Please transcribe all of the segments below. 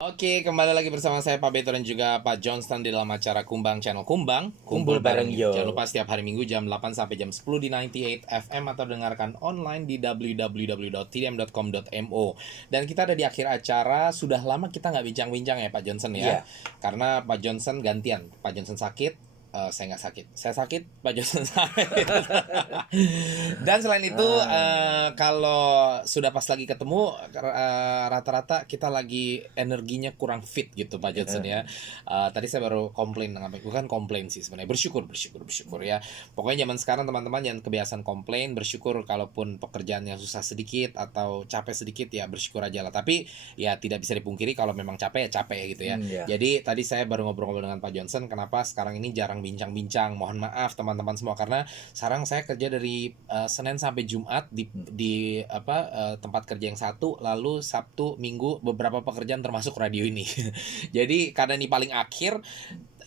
Oke, kembali lagi bersama saya Pak Beto dan juga Pak Johnston di dalam acara Kumbang Channel Kumbang. Kumpul bareng yo. Jangan lupa setiap hari Minggu jam 8 sampai jam 10 di 98 FM atau dengarkan online di www.tdm.com.mo. Dan kita ada di akhir acara, sudah lama kita nggak bincang-bincang ya Pak Johnson ya. Iya. Karena Pak Johnson gantian, Pak Johnson sakit. Saya nggak sakit, saya sakit, Pak Johnson sakit. Dan selain itu, kalau sudah pas lagi ketemu, rata-rata kita lagi energinya kurang fit gitu, Pak Johnson ya. Tadi saya baru komplain, bukan komplain sih sebenarnya, bersyukur ya. Pokoknya zaman sekarang teman-teman yang kebiasaan komplain, bersyukur kalaupun pekerjaannya susah sedikit atau capek sedikit ya bersyukur aja lah. Tapi ya tidak bisa dipungkiri kalau memang capek ya capek gitu ya. Iya. Jadi tadi saya baru ngobrol-ngobrol dengan Pak Johnson, kenapa sekarang ini jarang bincang-bincang. Mohon maaf teman-teman semua karena sekarang saya kerja dari Senin sampai Jumat di tempat kerja yang satu, lalu Sabtu, Minggu beberapa pekerjaan termasuk radio ini. Jadi karena ini paling akhir,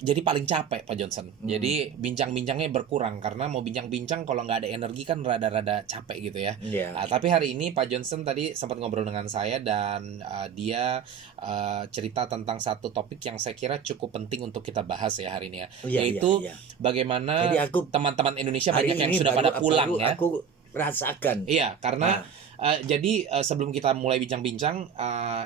jadi paling capek Pak Johnson. Jadi bincang-bincangnya berkurang karena mau bincang-bincang kalau nggak ada energi kan rada-rada capek gitu ya. Iya. Tapi hari ini Pak Johnson tadi sempat ngobrol dengan saya dan dia cerita tentang satu topik yang saya kira cukup penting untuk kita bahas ya hari ini ya. Iya, Yaitu iya. bagaimana Jadi aku teman-teman Indonesia hari banyak yang ini sudah pada pulang ya. Aku rasakan. Iya, karena jadi sebelum kita mulai bincang-bincang,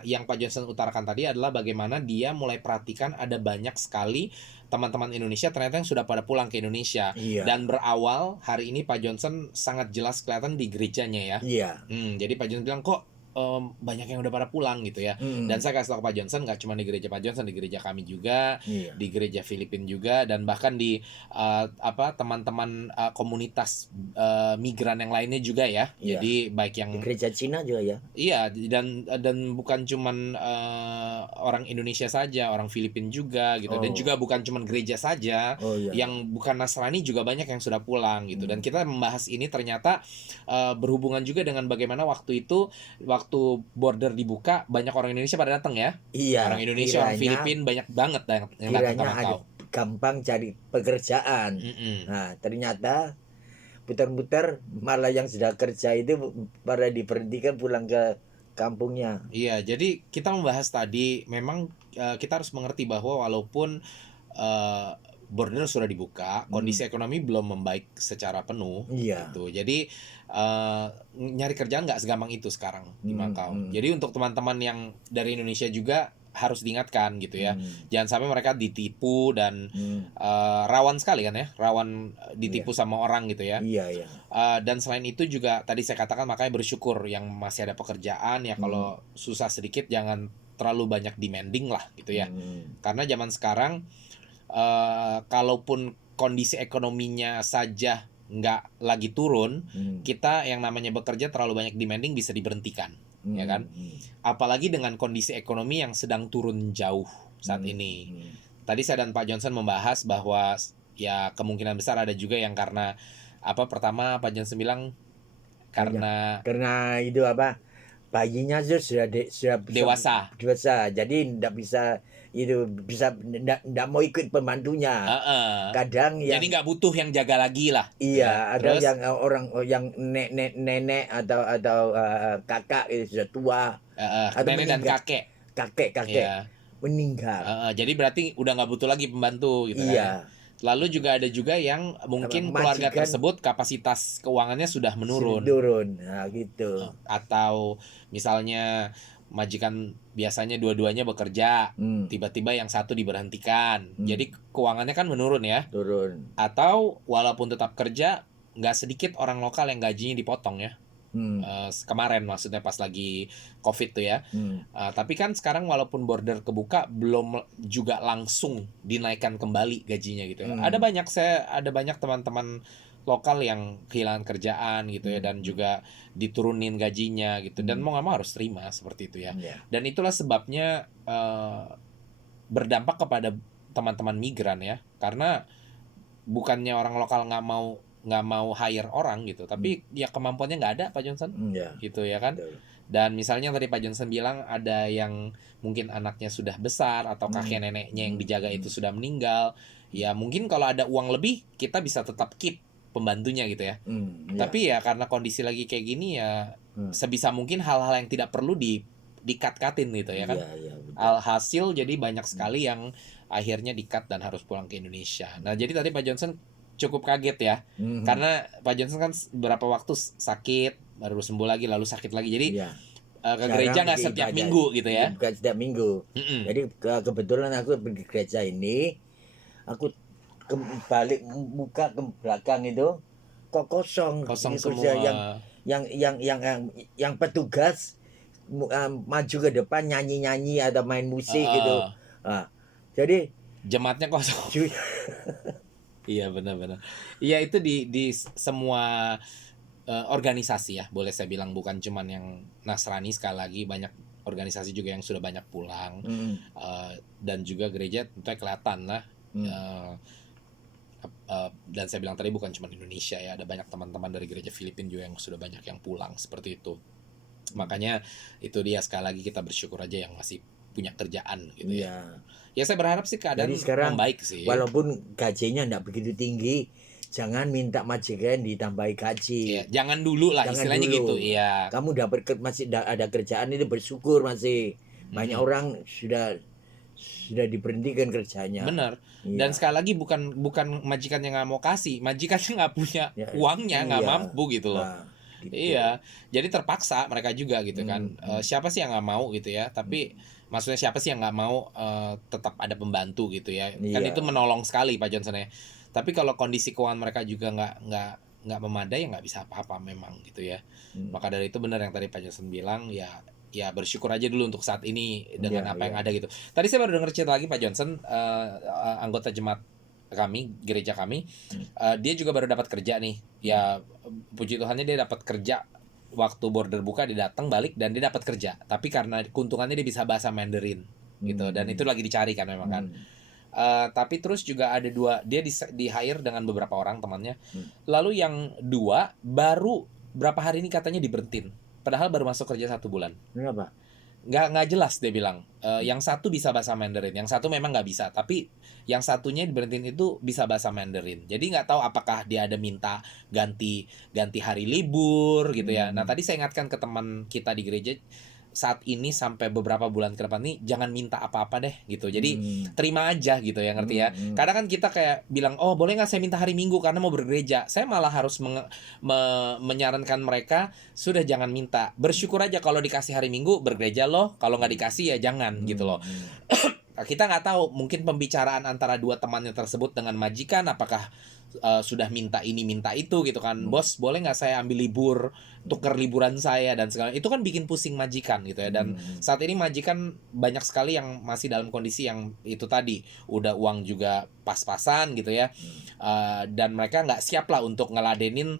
yang Pak Johnson utarakan tadi adalah bagaimana dia mulai perhatikan ada banyak sekali teman-teman Indonesia ternyata yang sudah pada pulang ke Indonesia. Iya. Dan berawal hari ini Pak Johnson sangat jelas kelihatan di gerejanya ya. Iya. Jadi Pak Johnson bilang kok banyak yang udah pada pulang gitu ya. Dan saya kasih tahu ke Pak Johnson, nggak cuma di gereja Pak Johnson, di gereja kami juga, Iya. di gereja Filipina juga, dan bahkan di teman-teman komunitas migran yang lainnya juga ya. Iya. Jadi baik yang Di gereja Cina juga ya. iya, dan bukan cuman orang Indonesia saja, orang Filipina juga gitu. Dan juga bukan cuman gereja saja, Oh iya. yang bukan Nasrani juga banyak yang sudah pulang gitu. Dan kita membahas ini ternyata berhubungan juga dengan bagaimana waktu border dibuka banyak orang Indonesia pada datang ya. Iya. Orang Indonesia, orang Filipina banyak banget yang datang ke Macau. Gampang cari pekerjaan. Nah, ternyata putar-putar malah yang sudah kerja itu pada diberhentikan pulang ke kampungnya. Iya, jadi kita membahas tadi memang kita harus mengerti bahwa walaupun border sudah dibuka, kondisi ekonomi belum membaik secara penuh. Iya. Gitu. Jadi nyari kerjaan nggak segampang itu sekarang di Macau. Jadi untuk teman-teman yang dari Indonesia juga harus diingatkan gitu ya. Jangan sampai mereka ditipu dan rawan sekali kan ya, rawan ditipu sama orang gitu ya. Iya. Dan selain itu juga tadi saya katakan makanya bersyukur yang masih ada pekerjaan ya. Kalau susah sedikit jangan terlalu banyak demanding lah gitu ya. Karena zaman sekarang kalaupun kondisi ekonominya saja nggak lagi turun, kita yang namanya bekerja terlalu banyak demanding bisa diberhentikan, ya kan? Apalagi dengan kondisi ekonomi yang sedang turun jauh saat ini. Tadi saya dan Pak Johnson membahas bahwa ya kemungkinan besar ada juga yang karena pertama Pak Johnson bilang karena itu bayinya sudah dewasa, jadi tidak bisa tidak mau ikut pembantunya. Kadang yang jadi nggak butuh yang jaga lagi lah. Iya, ada Terus, yang orang yang nenek atau kakak itu sudah tua, atau nenek dan kakek Iya. meninggal. Jadi berarti udah nggak butuh lagi pembantu gitu Iya. kan. Lalu juga ada juga yang mungkin keluarga tersebut kapasitas keuangannya sudah menurun. Nah, gitu. Atau misalnya majikan biasanya dua-duanya bekerja, tiba-tiba yang satu diberhentikan. Jadi keuangannya kan menurun ya. Turun. Atau walaupun tetap kerja, nggak sedikit orang lokal yang gajinya dipotong ya. Kemarin maksudnya pas lagi COVID tuh ya. Tapi kan sekarang walaupun border kebuka belum juga langsung dinaikkan kembali gajinya gitu. Ada banyak teman-teman lokal yang kehilangan kerjaan gitu ya, dan juga diturunin gajinya gitu, dan mau nggak mau harus terima seperti itu ya. Dan itulah sebabnya berdampak kepada teman-teman migran ya, karena bukannya orang lokal nggak mau hire orang gitu, tapi ya kemampuannya nggak ada Pak Johnson, gitu ya kan. Dan misalnya tadi Pak Johnson bilang ada yang mungkin anaknya sudah besar atau kakek neneknya yang dijaga itu sudah meninggal, ya mungkin kalau ada uang lebih kita bisa tetap keep pembantunya gitu ya. Tapi ya karena kondisi lagi kayak gini ya sebisa mungkin hal-hal yang tidak perlu dikat-katin gitu ya kan. Alhasil jadi banyak sekali yang akhirnya dikat dan harus pulang ke Indonesia. Nah jadi tadi Pak Johnson cukup kaget ya, karena Pak Johnson kan beberapa waktu sakit baru sembuh lagi lalu sakit lagi, jadi ke gereja nggak setiap minggu gitu ya. Bukan setiap minggu. Jadi kebetulan aku pergi gereja ini, aku balik muka ke belakang itu kok kosong semua. Yang petugas maju ke depan nyanyi atau main musik gitu. Jadi jemaatnya kosong. Iya benar-benar. Iya itu di semua organisasi ya, boleh saya bilang, bukan cuman yang Nasrani, sekali lagi banyak organisasi juga yang sudah banyak pulang. Dan juga gereja tentunya kelihatan lah. Dan saya bilang tadi bukan cuma Indonesia ya, ada banyak teman-teman dari gereja Filipina juga yang sudah banyak yang pulang seperti itu. Makanya itu dia, sekali lagi kita bersyukur aja yang masih punya kerjaan gitu ya. Ya saya berharap sih keadaan membaik sih. Walaupun gajinya enggak begitu tinggi, jangan minta majikan ditambahi gaji. Ya, jangan dulu lah, istilahnya gitu. Iya. Kamu dapat masih ada kerjaan itu bersyukur masih. Banyak orang sudah diberhentikan kerjanya. Benar. Dan sekali lagi bukan majikan yang nggak mau kasih, majikan yang nggak punya uangnya, nggak mampu gitu loh. Gitu. Iya, jadi terpaksa mereka juga gitu kan. Siapa sih yang nggak mau gitu ya? Tapi maksudnya siapa sih yang nggak mau tetap ada pembantu gitu ya? Kan itu menolong sekali Pak Johnson ya. Tapi kalau kondisi keuangan mereka juga nggak memadai, ya nggak bisa apa-apa memang gitu ya. Maka dari itu benar yang tadi Pak Johnson bilang, ya bersyukur aja dulu untuk saat ini dengan apa yang ada gitu. Tadi saya baru dengar cerita lagi Pak Johnson, anggota jemaat kami, gereja kami, dia juga baru dapat kerja nih. Ya puji Tuhannya dia dapat kerja waktu border buka, dia datang balik dan dia dapat kerja. Tapi karena keuntungannya dia bisa bahasa Mandarin gitu, dan itu lagi dicari kan memang kan. Tapi terus juga ada dua, dia di hire dengan beberapa orang temannya. Lalu yang dua baru berapa hari ini katanya diberhentiin. Padahal baru masuk kerja 1 bulan. Kenapa? Nggak jelas dia bilang. Yang satu bisa bahasa Mandarin, yang satu memang nggak bisa. Tapi yang satunya diberhentiin itu bisa bahasa Mandarin. Jadi nggak tahu apakah dia ada minta ganti hari libur gitu ya. Nah tadi saya ingatkan ke teman kita di gereja, saat ini sampai beberapa bulan ke depan nih jangan minta apa-apa deh gitu. Jadi terima aja gitu ya, ngerti ya. Kadang kan kita kayak bilang, oh boleh nggak saya minta hari Minggu karena mau bergereja. Saya malah harus menyarankan mereka, sudah jangan minta. Bersyukur aja kalau dikasih hari Minggu, bergereja loh. Kalau nggak dikasih ya jangan gitu loh. Kita nggak tahu, mungkin pembicaraan antara dua temannya tersebut dengan majikan, apakah sudah minta ini minta itu gitu kan. Bos boleh nggak saya ambil libur, tuker liburan saya dan segala itu kan bikin pusing majikan gitu ya. Dan saat ini majikan banyak sekali yang masih dalam kondisi yang itu tadi, udah uang juga pas-pasan gitu ya. Dan mereka nggak siap lah untuk ngeladenin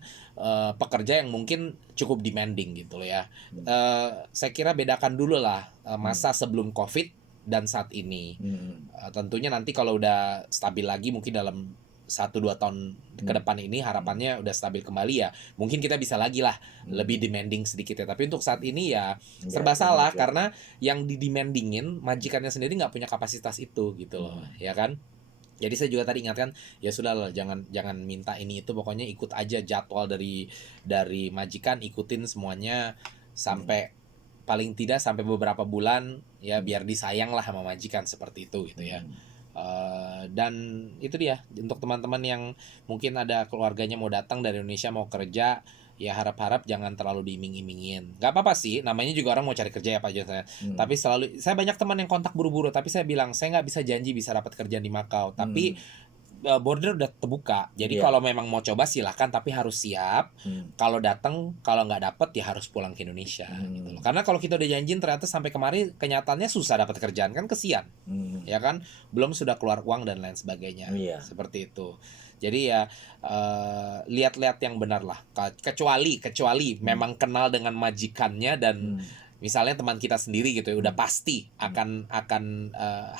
pekerja yang mungkin cukup demanding gitu loh ya. Saya kira bedakan dulu lah masa sebelum COVID dan saat ini. Tentunya nanti kalau udah stabil lagi, mungkin dalam 1-2 tahun ke depan ini harapannya udah stabil kembali ya, mungkin kita bisa lagi lah lebih demanding sedikit ya. Tapi untuk saat ini ya serba salah, karena yang didemandingin majikannya sendiri nggak punya kapasitas itu gitu loh, ya kan. Jadi saya juga tadi ingatkan, ya sudah lah, jangan minta ini itu, pokoknya ikut aja jadwal dari majikan, ikutin semuanya sampai paling tidak sampai beberapa bulan ya, biar disayang lah sama majikan seperti itu gitu ya. Dan itu dia untuk teman-teman yang mungkin ada keluarganya mau datang dari Indonesia mau kerja, ya harap-harap jangan terlalu diiming-imingin. Gak apa-apa sih, namanya juga orang mau cari kerja ya Pak Johnson. Tapi selalu, saya banyak teman yang kontak buru-buru, tapi saya bilang saya nggak bisa janji bisa dapat kerjaan di Macau. Tapi border udah terbuka, jadi kalau memang mau coba silahkan, tapi harus siap. Kalau datang, kalau nggak dapet ya harus pulang ke Indonesia gitu loh. Karena kalau kita udah janjiin ternyata sampai kemarin kenyataannya susah dapat kerjaan, kan kesian. Ya kan, belum sudah keluar uang dan lain sebagainya. Seperti itu. Jadi ya lihat-lihat yang benar lah. Kecuali memang kenal dengan majikannya dan misalnya teman kita sendiri gitu ya, udah pasti akan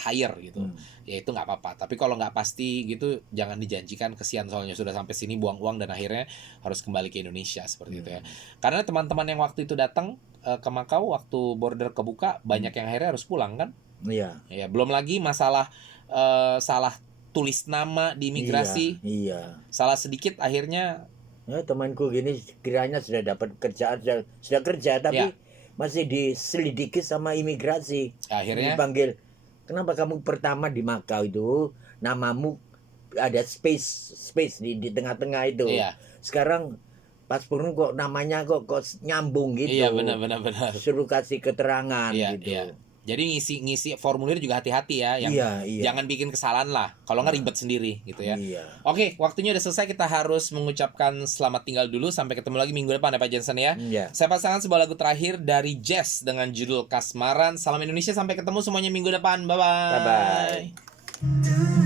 hire gitu, ya itu nggak apa-apa. Tapi kalau nggak pasti gitu, jangan dijanjikan, kesian soalnya sudah sampai sini buang uang dan akhirnya harus kembali ke Indonesia seperti itu ya. Karena teman-teman yang waktu itu datang ke Macau waktu border kebuka, banyak yang akhirnya harus pulang kan. Ya belum lagi masalah salah tulis nama di imigrasi, salah sedikit akhirnya temanku gini kiranya sudah dapat kerjaan, sudah kerja, tapi masih diselidiki sama imigrasi. Akhirnya Dipanggil, kenapa kamu pertama di Makau itu namamu ada space di tengah-tengah itu. iya. Sekarang paspormu kok namanya kok nyambung gitu. Iya, benar. Suruh kasih keterangan Iya, gitu. iya. Jadi ngisi formulir juga hati-hati ya, yang Iya. jangan bikin kesalahan lah. Kalau nggak ribet sendiri gitu ya. Iya. Oke, waktunya udah selesai. Kita harus mengucapkan selamat tinggal dulu. Sampai ketemu lagi minggu depan ya Pak Jensen ya. Iya. Saya pasangkan sebuah lagu terakhir dari Jazz dengan judul Kasmaran. Salam Indonesia, sampai ketemu semuanya minggu depan. Bye-bye. Bye-bye.